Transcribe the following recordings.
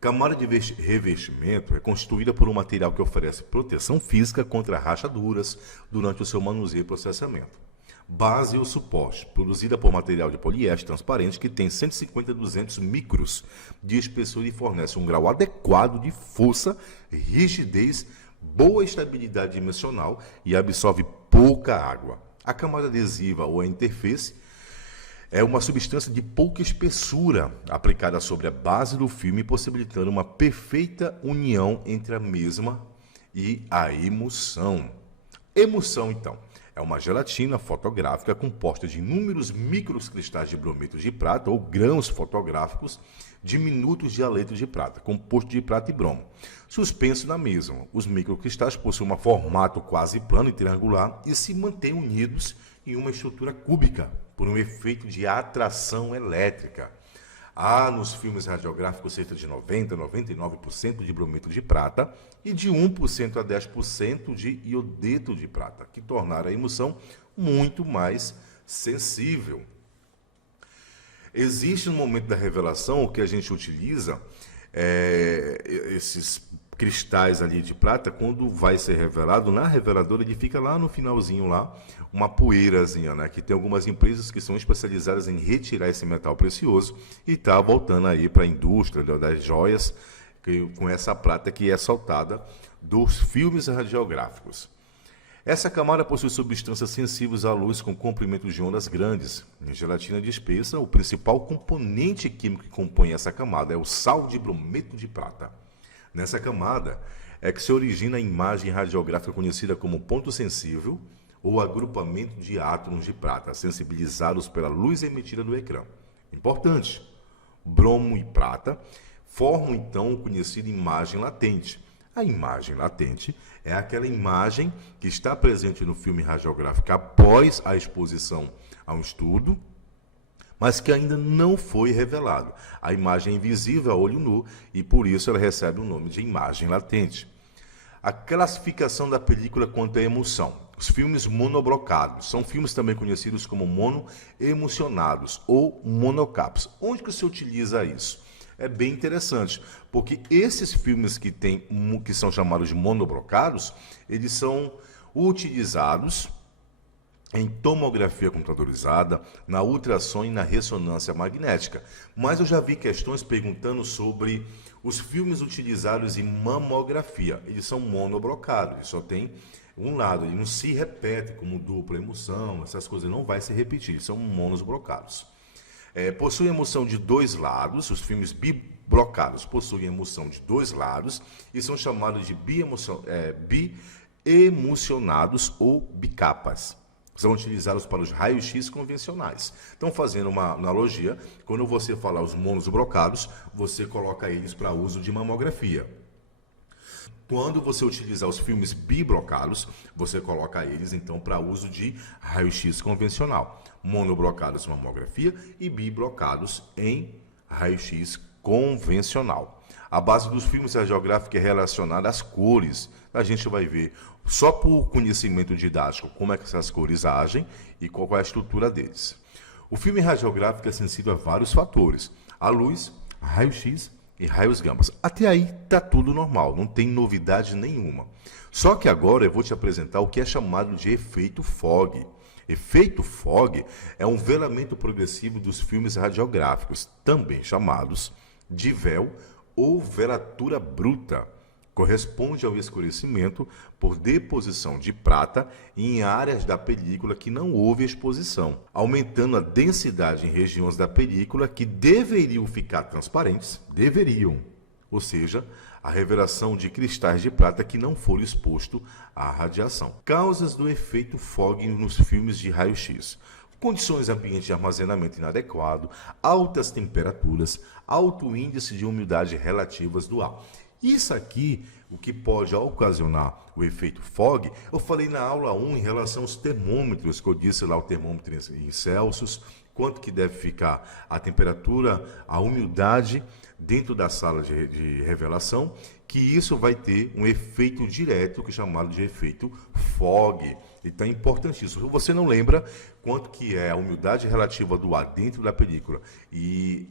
Camada de revestimento é constituída por um material que oferece proteção física contra rachaduras durante o seu manuseio e processamento. Base ou suporte, produzida por material de poliéster transparente que tem 150 a 200 micros de espessura e fornece um grau adequado de força, rigidez, boa estabilidade dimensional e absorve pouca água. A camada adesiva ou a interface é uma substância de pouca espessura aplicada sobre a base do filme, possibilitando uma perfeita união entre a mesma e a emulsão. Emulsão, então, é uma gelatina fotográfica composta de inúmeros microcristais de brometo de prata ou grãos fotográficos diminutos de haletos de prata, composto de prata e bromo. Suspenso na mesma, os microcristais possuem um formato quase plano e triangular e se mantêm unidos em uma estrutura cúbica por um efeito de atração elétrica. Há nos filmes radiográficos cerca de 90 a 99% de brometo de prata e de 1% a 10% de iodeto de prata, que tornaram a emulsão muito mais sensível. Existe no momento da revelação o que a gente utiliza, esses cristais ali de prata, quando vai ser revelado, na reveladora ele fica lá no finalzinho lá, uma poeirazinha, né? Que tem algumas empresas que são especializadas em retirar esse metal precioso e tá voltando aí para a indústria das joias com essa prata que é soltada dos filmes radiográficos. Essa camada possui substâncias sensíveis à luz com comprimentos de ondas grandes. Em gelatina de espessa, o principal componente químico que compõe essa camada é o sal de brometo de prata. Nessa camada é que se origina a imagem radiográfica conhecida como ponto sensível ou agrupamento de átomos de prata, sensibilizados pela luz emitida do ecrã. Importante, bromo e prata formam então o conhecido imagem latente. A imagem latente é aquela imagem que está presente no filme radiográfico após a exposição a um estudo, mas que ainda não foi revelado. A imagem é invisível a olho nu e por isso ela recebe o nome de imagem latente. A classificação da película quanto à emulsão. Os filmes monoblocados são filmes também conhecidos como monoemulsionados ou monocaps. Onde que se utiliza isso? É bem interessante, porque esses filmes que são chamados de monoblocados, eles são utilizados em tomografia computadorizada, na ultrassom e na ressonância magnética. Mas eu já vi questões perguntando sobre os filmes utilizados em mamografia. Eles são monoblocados, eles só tem um lado, ele não se repete como dupla emulsão, essas coisas não vai se repetir, eles são monosblocados. Possuem emulsão de dois lados, os filmes biblocados possuem emulsão de dois lados e são chamados de biemulsionados ou bicapas. São utilizados para os raios-x convencionais. Então, fazendo uma analogia, quando você falar os monosblocados, você coloca eles para uso de mamografia. Quando você utilizar os filmes biblocados, você coloca eles, então, para uso de raio-x convencional. Monoblocados em mamografia e biblocados em raio-x convencional. A base dos filmes radiográficos é relacionada às cores. A gente vai ver, só por conhecimento didático, como é que essas cores agem e qual é a estrutura deles. O filme radiográfico é sensível a vários fatores. A luz, raio-x e raios gamas. Até aí está tudo normal, não tem novidade nenhuma. Só que agora eu vou te apresentar o que é chamado de efeito Fogg. Efeito Fogg é um velamento progressivo dos filmes radiográficos, também chamados de véu ou velatura bruta. Corresponde ao escurecimento por deposição de prata em áreas da película que não houve exposição, aumentando a densidade em regiões da película que deveriam ficar transparentes, ou seja, a revelação de cristais de prata que não foram expostos à radiação. Causas do efeito Fogg nos filmes de raio-x. Condições de ambiente de armazenamento inadequado, altas temperaturas, alto índice de umidade relativas do ar. Isso aqui, o que pode ocasionar o efeito Fogg, eu falei na aula 1 em relação aos termômetros, que eu disse lá o termômetro em Celsius, quanto que deve ficar a temperatura, a umidade dentro da sala de revelação, que isso vai ter um efeito direto, que é chamado de efeito Fogg. Então é importantíssimo. Se você não lembra quanto que é a umidade relativa do ar dentro da película e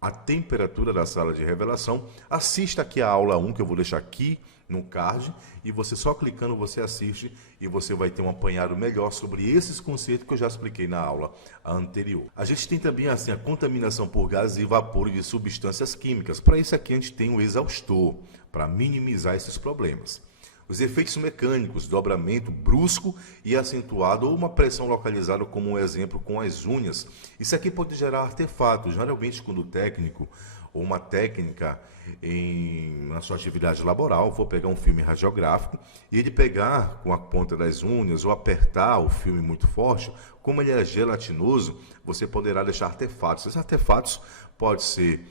a temperatura da sala de revelação, assista aqui a aula 1, que eu vou deixar aqui no card, e você só clicando você assiste e você vai ter um apanhado melhor sobre esses conceitos que eu já expliquei na aula anterior. A gente tem também assim a contaminação por gases e vapor de substâncias químicas. Para isso aqui a gente tem o exaustor, para minimizar esses problemas. Os efeitos mecânicos, dobramento brusco e acentuado ou uma pressão localizada, como um exemplo com as unhas. Isso aqui pode gerar artefatos, geralmente quando o técnico ou uma técnica na sua atividade laboral for pegar um filme radiográfico e ele pegar com a ponta das unhas ou apertar o filme muito forte, como ele é gelatinoso, você poderá deixar artefatos. Esses artefatos pode ser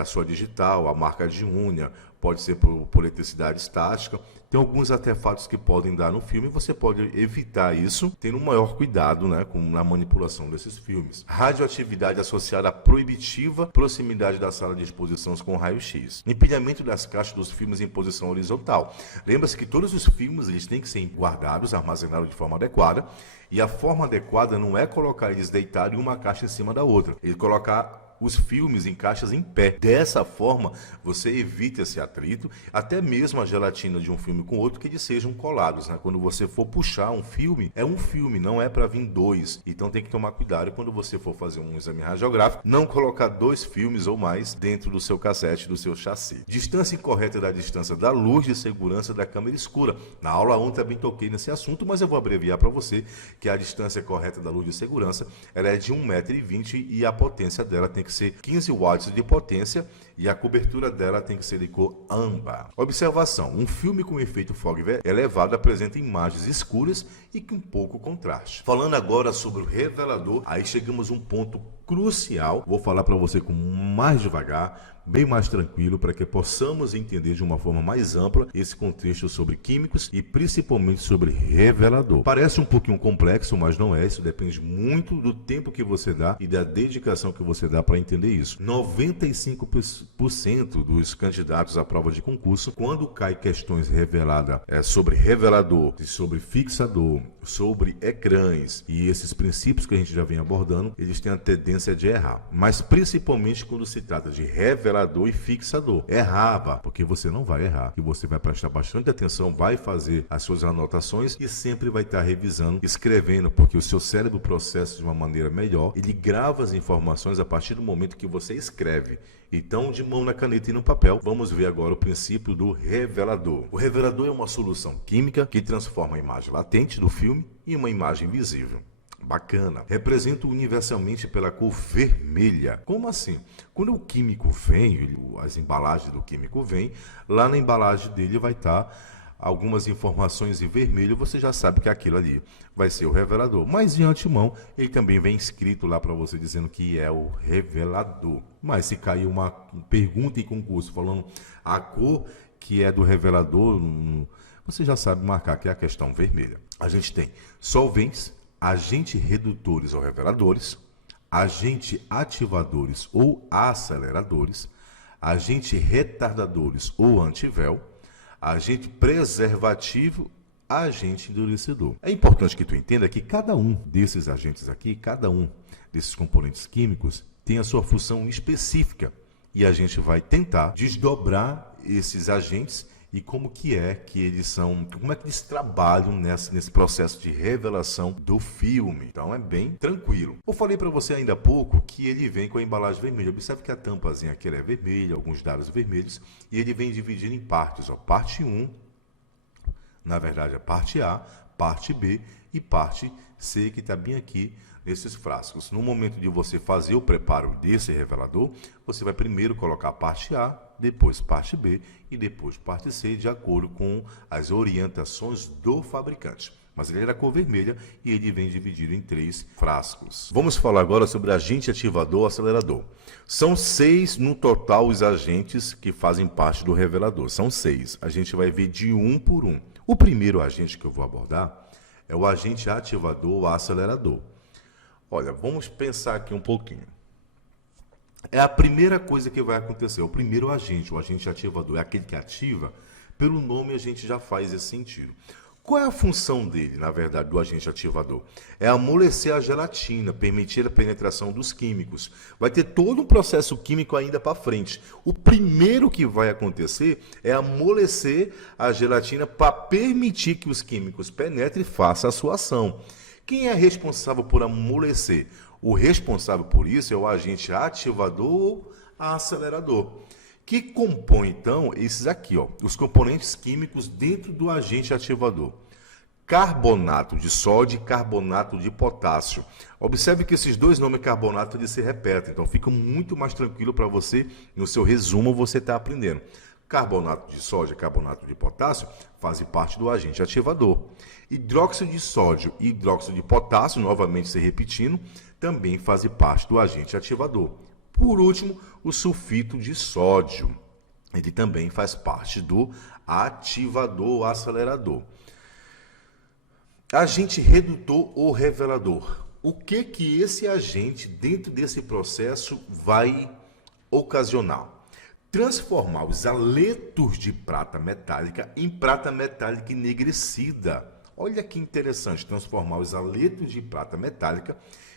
a sua digital, a marca de unha, pode ser por eletricidade estática. Tem alguns artefatos que podem dar no filme, você pode evitar isso, tendo um maior cuidado, né, na manipulação desses filmes. Radioatividade associada à proibitiva proximidade da sala de exposições com raio-x. Empilhamento das caixas dos filmes em posição horizontal. Lembra-se que todos os filmes eles têm que ser guardados, armazenados de forma adequada, e a forma adequada não é colocar eles deitados em uma caixa em cima da outra, ele colocar os filmes em caixas em pé. Dessa forma, você evita esse atrito, até mesmo a gelatina de um filme com outro, que eles sejam colados, né? Quando você for puxar um filme, é um filme, não é para vir dois. Então tem que tomar cuidado quando você for fazer um exame radiográfico, não colocar 2 filmes ou mais dentro do seu cassete, do seu chassi. Distância incorreta da distância da luz de segurança da câmera escura. Na aula 1 também toquei nesse assunto, mas eu vou abreviar para você que a distância correta da luz de segurança ela é de 1,20 m e a potência dela tem que ser 15 watts de potência e a cobertura dela tem que ser de cor âmbar. Observação: um filme com efeito fog elevado apresenta imagens escuras e com pouco contraste. Falando agora sobre o revelador, aí chegamos a um ponto crucial. Vou falar para você com mais devagar, bem mais tranquilo, para que possamos entender de uma forma mais ampla esse contexto sobre químicos e principalmente sobre revelador. Parece um pouquinho complexo, mas não é. Isso depende muito do tempo que você dá e da dedicação que você dá para entender isso. 95% dos candidatos à prova de concurso, quando cai questões reveladas sobre revelador, sobre fixador, sobre ecrãs e esses princípios que a gente já vem abordando, eles têm a tendência de errar. Mas principalmente quando se trata de revelador e fixador. Errava, porque você não vai errar. E você vai prestar bastante atenção, vai fazer as suas anotações e sempre vai estar revisando, escrevendo, porque o seu cérebro processa de uma maneira melhor. Ele grava as informações a partir do momento que você escreve. Então, de mão na caneta e no papel, vamos ver agora o princípio do revelador. O revelador é uma solução química que transforma a imagem latente do filme em uma imagem visível. Bacana. Representa universalmente pela cor vermelha. Como assim? Quando o químico vem, as embalagens do químico vêm, lá na embalagem dele vai estar algumas informações em vermelho, você já sabe que aquilo ali vai ser o revelador. Mas de antemão, ele também vem escrito lá para você dizendo que é o revelador. Mas se cair uma pergunta em concurso falando a cor que é do revelador, você já sabe marcar que é a questão vermelha. A gente tem solventes, agentes redutores ou reveladores, agentes ativadores ou aceleradores, agentes retardadores ou antivéu, agente preservativo, agente endurecedor. É importante que tu entenda que cada um desses agentes aqui, cada um desses componentes químicos tem a sua função específica e a gente vai tentar desdobrar esses agentes e como que eles são, como é que eles trabalham nesse processo de revelação do filme. Então é bem tranquilo. Eu falei para você ainda há pouco que ele vem com a embalagem vermelha. Observe que a tampazinha aqui é vermelha, alguns dados vermelhos, e ele vem dividido em partes. Ó. Parte 1, na verdade, a parte A, parte B e parte C, que está bem aqui nesses frascos. No momento de você fazer o preparo desse revelador, você vai primeiro colocar a parte A, depois parte B e depois parte C, de acordo com as orientações do fabricante. Mas ele era cor vermelha e ele vem dividido em 3 frascos. Vamos falar agora sobre agente ativador acelerador. São 6 no total os agentes que fazem parte do revelador. São 6. A gente vai ver de um por um. O primeiro agente que eu vou abordar é o agente ativador acelerador. Olha, vamos pensar aqui um pouquinho. É a primeira coisa que vai acontecer. O primeiro agente, o agente ativador, é aquele que ativa. Pelo nome a gente já faz esse sentido. Qual é a função dele, na verdade, do agente ativador? É amolecer a gelatina, permitir a penetração dos químicos. Vai ter todo um processo químico ainda para frente. O primeiro que vai acontecer é amolecer a gelatina para permitir que os químicos penetrem e façam a sua ação. Quem é responsável por amolecer? O responsável por isso é o agente ativador ou acelerador, que compõe, então, esses aqui, ó, os componentes químicos dentro do agente ativador. Carbonato de sódio e carbonato de potássio. Observe que esses dois nomes carbonato eles se repetem, então fica muito mais tranquilo para você, no seu resumo, você está aprendendo. Carbonato de sódio e carbonato de potássio fazem parte do agente ativador. Hidróxido de sódio e hidróxido de potássio, novamente se repetindo, também fazem parte do agente ativador. Por último, o sulfito de sódio. Ele também faz parte do ativador acelerador. Agente redutor ou revelador. O que esse agente, dentro desse processo, vai ocasionar? Transformar os haletos de prata metálica em prata metálica enegrecida. Olha que interessante, transformar os haletos de prata metálica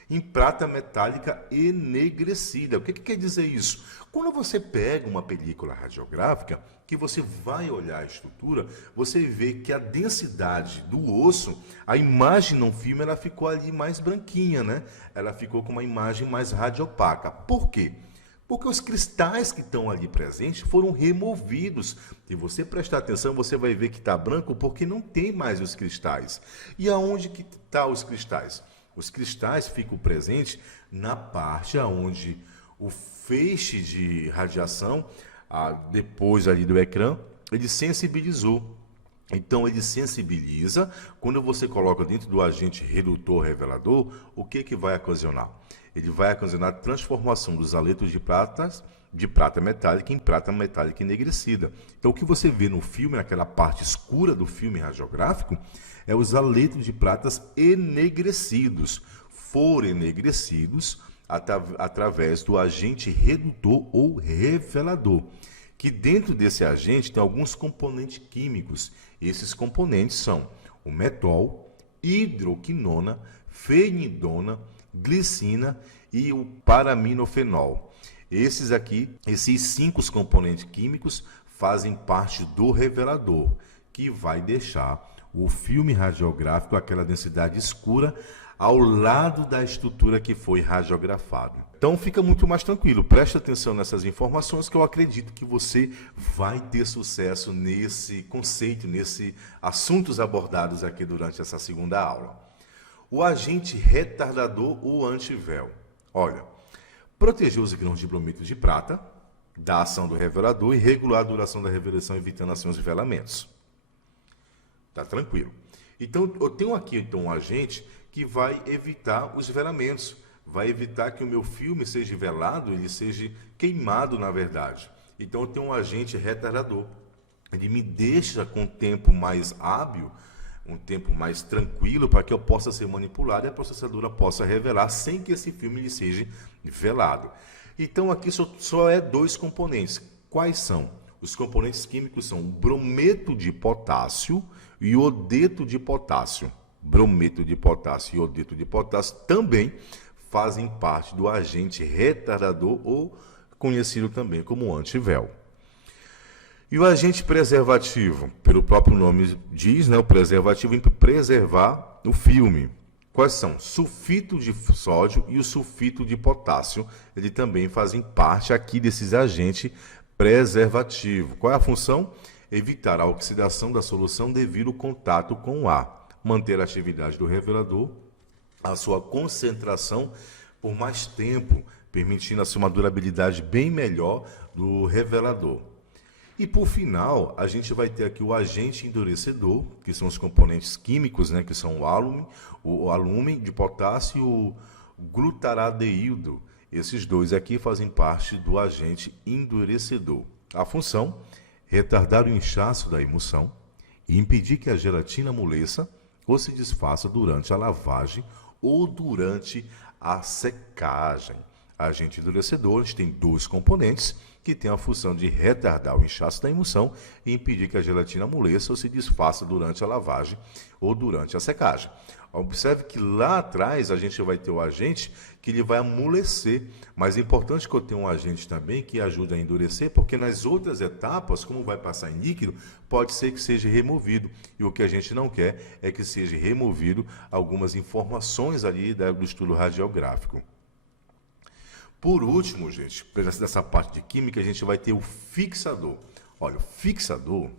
em prata metálica enegrecida. O que quer dizer isso? Quando você pega uma película radiográfica, que você vai olhar a estrutura, você vê que a densidade do osso, a imagem no filme, ela ficou ali mais branquinha, né? Ela ficou com uma imagem mais radiopaca. Por quê? Porque os cristais que estão ali presentes foram removidos. Se você prestar atenção, você vai ver que está branco porque não tem mais os cristais. E aonde que estão os cristais? Os cristais ficam presentes na parte onde o feixe de radiação, depois ali do ecrã, ele sensibilizou. Então ele sensibiliza, quando você coloca dentro do agente redutor revelador, o que vai ocasionar? Ele vai ocasionar a transformação dos haletos de prata metálica em prata metálica enegrecida. Então o que você vê no filme, naquela parte escura do filme radiográfico, é os haletos de pratas enegrecidos. Foram enegrecidos através do agente redutor ou revelador, que dentro desse agente tem alguns componentes químicos. Esses componentes são o metol, hidroquinona, fenidona, glicina e o paraminofenol. Esses 5 componentes químicos fazem parte do revelador, que vai deixar o filme radiográfico aquela densidade escura ao lado da estrutura que foi radiografado. Então fica muito mais tranquilo, preste atenção nessas informações que eu acredito que você vai ter sucesso nesse conceito, nesses assuntos abordados aqui durante essa segunda aula. O agente retardador ou antivéu. Olha, proteger os grãos de bromito de prata da ação do revelador e regular a duração da revelação, evitando assim os velamentos. Tá tranquilo. Então, eu tenho aqui um agente que vai evitar os velamentos, vai evitar que o meu filme seja velado, ele seja queimado, na verdade. Então, eu tenho um agente retardador. Ele me deixa com um tempo mais hábil, um tempo mais tranquilo, para que eu possa ser manipulado e a processadora possa revelar sem que esse filme lhe seja velado. Então, aqui só é 2 componentes. Quais são? Os componentes químicos são o brometo de potássio e o iodeto de potássio. Brometo de potássio e iodeto de potássio também fazem parte do agente retardador ou conhecido também como antivéu. E o agente preservativo, pelo próprio nome diz, né, o preservativo é para preservar o filme. Quais são? Sulfito de sódio e o sulfito de potássio, eles também fazem parte aqui desses agentes preservativos. Qual é a função? Evitar a oxidação da solução devido ao contato com o ar. Manter a atividade do revelador, a sua concentração por mais tempo, permitindo assim, uma durabilidade bem melhor do revelador. E por final, a gente vai ter aqui o agente endurecedor, que são os componentes químicos, né, que são o alumínio de potássio e o glutaradeído. Esses 2 aqui fazem parte do agente endurecedor. A função: retardar o inchaço da emulsão e impedir que a gelatina amoleça ou se desfaça durante a lavagem ou durante a secagem. Agente endurecedor, a gente tem dois componentes que têm a função de retardar o inchaço da emulsão e impedir que a gelatina amoleça ou se desfaça durante a lavagem ou durante a secagem. Observe que lá atrás a gente vai ter o agente que ele vai amolecer, mas é importante que eu tenha um agente também que ajude a endurecer, porque nas outras etapas, como vai passar em líquido, pode ser que seja removido, e o que a gente não quer é que seja removido algumas informações ali do estudo radiográfico. Por último, gente, dessa parte de química, a gente vai ter o fixador. Olha, o fixador,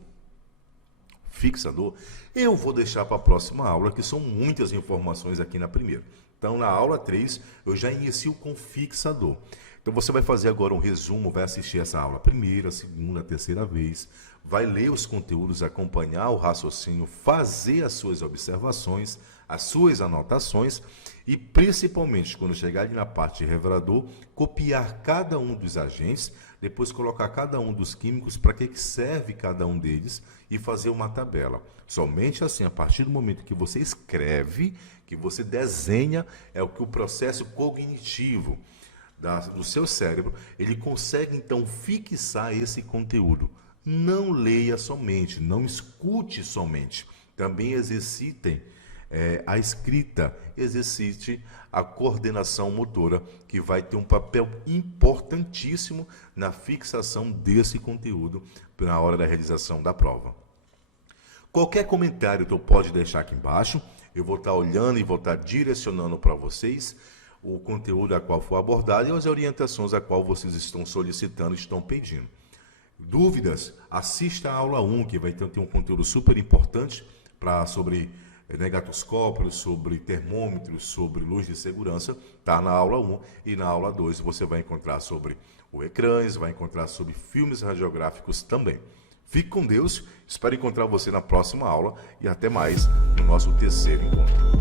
eu vou deixar para a próxima aula, que são muitas informações aqui na primeira. Então, na aula 3, eu já inicio com fixador. Então, você vai fazer agora um resumo, vai assistir essa aula a primeira, a segunda, a terceira vez, vai ler os conteúdos, acompanhar o raciocínio, fazer as suas observações, as suas anotações e, principalmente, quando chegar ali na parte de revelador, copiar cada um dos agentes, depois colocar cada um dos químicos, para que serve cada um deles e fazer uma tabela. Somente assim, a partir do momento que você escreve, que você desenha, é o que o processo cognitivo do seu cérebro, ele consegue então fixar esse conteúdo. Não leia somente, não escute somente. Também exercitem a escrita, exercite a coordenação motora, que vai ter um papel importantíssimo na fixação desse conteúdo na hora da realização da prova. Qualquer comentário tu pode deixar aqui embaixo, eu vou estar olhando e vou estar direcionando para vocês o conteúdo a qual for abordado e as orientações a qual vocês estão solicitando, estão pedindo. Dúvidas? Assista a aula 1, que vai ter um conteúdo super importante sobre negatoscópios, sobre termômetros, sobre luz de segurança, está na aula 1, e na aula 2 você vai encontrar sobre o ecrãs, vai encontrar sobre filmes radiográficos também. Fique com Deus, espero encontrar você na próxima aula e até mais no nosso terceiro encontro.